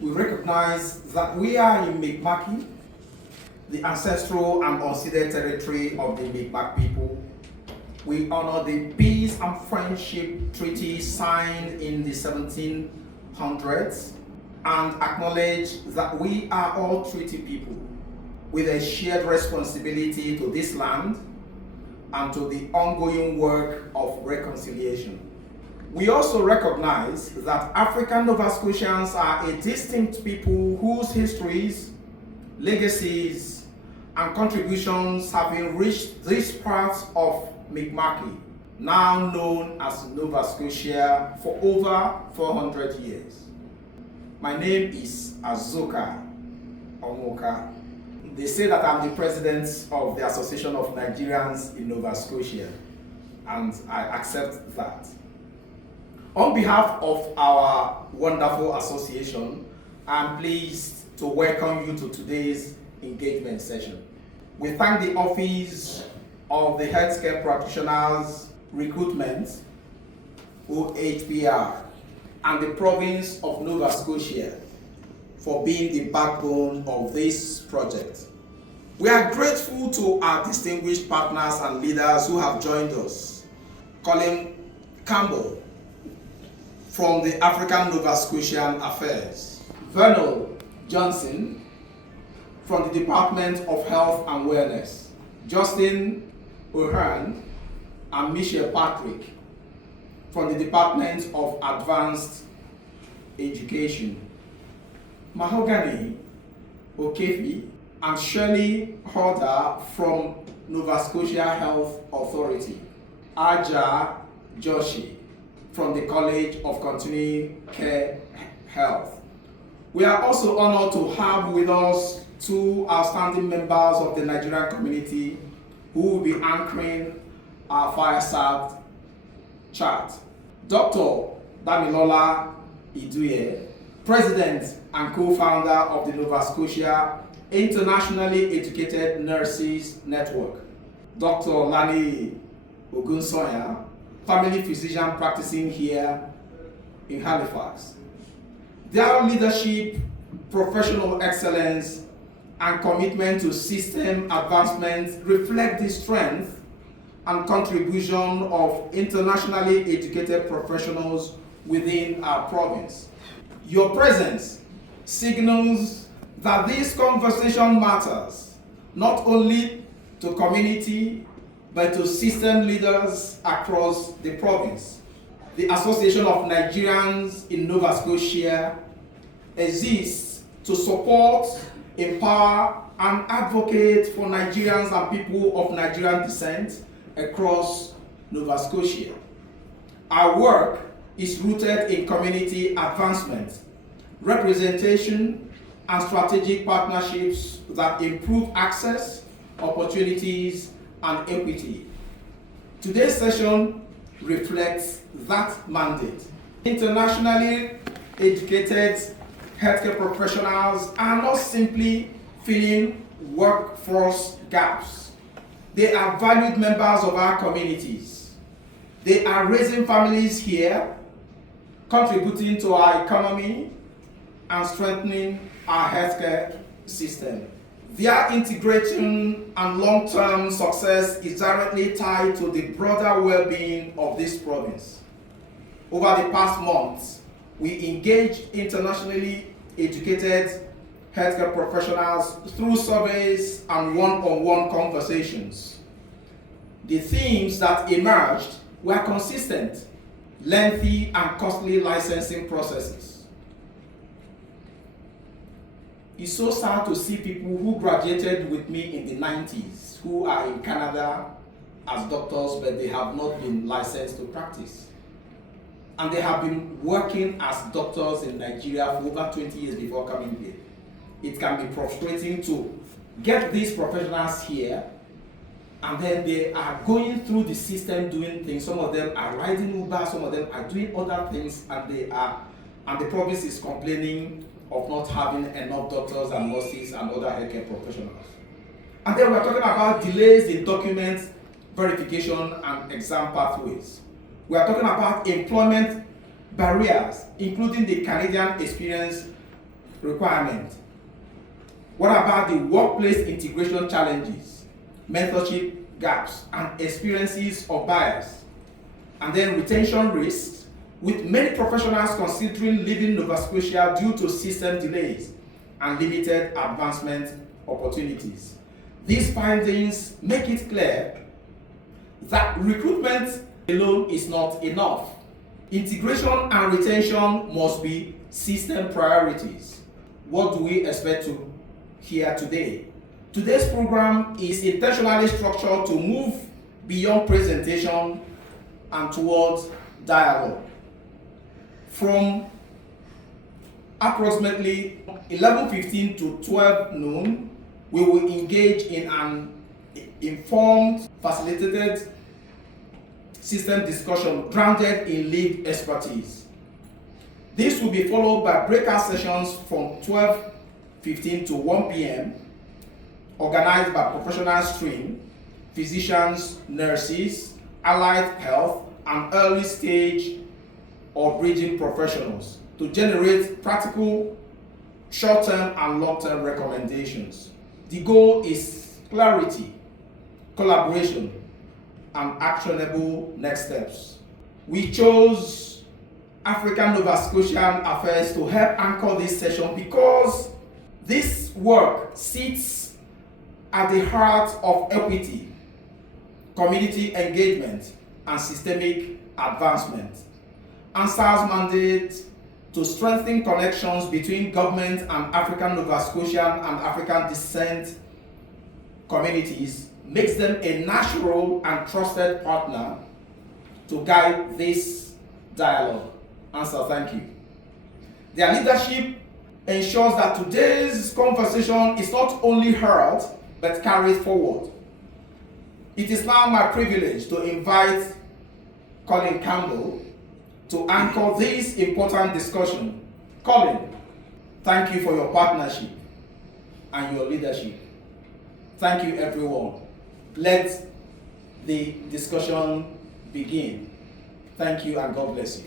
we recognize that we are in Mi'kmaqi, the ancestral and unceded territory of the Mi'kmaq people. We honor the peace and friendship treaty signed in the 1700s and acknowledge that we are all treaty people with a shared responsibility to this land and to the ongoing work of reconciliation. We also recognize that African Nova Scotians are a distinct people whose histories, legacies, and contributions have enriched this part of Mi'kmaqi, now known as Nova Scotia, for over 400 years. My name is Azuka Onwuka. They say that I'm the president of the Association of Nigerians in Nova Scotia, and I accept that. On behalf of our wonderful association, I'm pleased to welcome you to today's engagement session. We thank the Office of the Healthcare Practitioners Recruitment, OHPR, and the Province of Nova Scotia for being the backbone of this project. We are grateful to our distinguished partners and leaders who have joined us. Colin Campbell from the African Nova Scotian Affairs, Vernal Johnson from the Department of Health and Wellness, Justin O'Hearn and Michelle Patrick from the Department of Advanced Education, Mahogany Okefi and Shirley Hodder from Nova Scotia Health Authority, Aja Joshi from the College of Continuing Care Health. We are also honored to have with us two outstanding members of the Nigerian community who will be anchoring our fireside chat. Dr. Damilola Iduye, President and co-founder of the Nova Scotia Internationally Educated Nurses Network. Dr. Lani Ogunsoya, family physician practicing here in Halifax. Their leadership, professional excellence, and commitment to system advancement reflect the strength and contribution of internationally educated professionals within our province. Your presence signals that this conversation matters not only to community but to system leaders across the province. The Association of Nigerians in Nova Scotia exists to support, empower, and advocate for Nigerians and people of Nigerian descent across Nova Scotia. Our work is rooted in community advancement, representation, and strategic partnerships that improve access, opportunities, and equity. Today's session reflects that mandate. Internationally educated healthcare professionals are not simply filling workforce gaps. They are valued members of our communities. They are raising families here, contributing to our economy, and strengthening our healthcare system. Their integration and long-term success is directly tied to the broader well-being of this province. Over the past months, we engaged internationally educated healthcare professionals through surveys and one-on-one conversations. The themes that emerged were consistent, lengthy and costly licensing processes. It's so sad to see people who graduated with me in the 90s who are in Canada as doctors, but they have not been licensed to practice. And they have been working as doctors in Nigeria for over 20 years before coming here. It can be frustrating to get these professionals here, and then they are going through the system doing things. Some of them are riding Uber, some of them are doing other things, and the province is complaining of not having enough doctors and nurses and other healthcare professionals. And then we're talking about delays in document verification and exam pathways. We are talking about employment barriers, including the Canadian experience requirement? What about the workplace integration challenges, mentorship gaps, and experiences of bias? And then retention risks, with many professionals considering leaving Nova Scotia due to system delays and limited advancement opportunities. These findings make it clear that recruitment alone is not enough. Integration and retention must be system priorities. What do we expect to hear today? Today's program is intentionally structured to move beyond presentation and towards dialogue. From approximately 11:15 to 12 noon, we will engage in an informed, facilitated system discussion grounded in lived expertise. This will be followed by breakout sessions from 12:15 to 1 p.m. organized by professional stream, physicians, nurses, allied health, and early stage or bridging professionals to generate practical short-term and long-term recommendations. The goal is clarity, collaboration, and actionable next steps. We chose African Nova Scotian Affairs to help anchor this session because this work sits at the heart of equity, community engagement, and systemic advancement. ANNS's mandate to strengthen connections between government and African Nova Scotian and African descent communities makes them a natural and trusted partner to guide this dialogue. ANNS, thank you. Their leadership ensures that today's conversation is not only heard, but carried forward. It is now my privilege to invite Colin Campbell to anchor this important discussion. Colin, thank you for your partnership and your leadership. Thank you, everyone. Let the discussion begin. Thank you and God bless you.